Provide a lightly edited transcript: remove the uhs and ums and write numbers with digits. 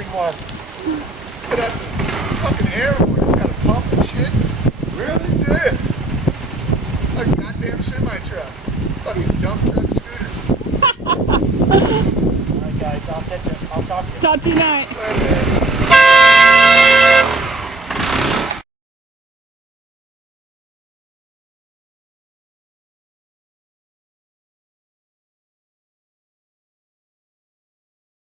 entering one. It has some fucking air on it. It's got a pump and shit. Really? Yeah. Like a goddamn semi-truck. Fucking dump truck scooters. Alright guys, I'll catch you. I'll talk to you. Talk to you tonight. Right, man.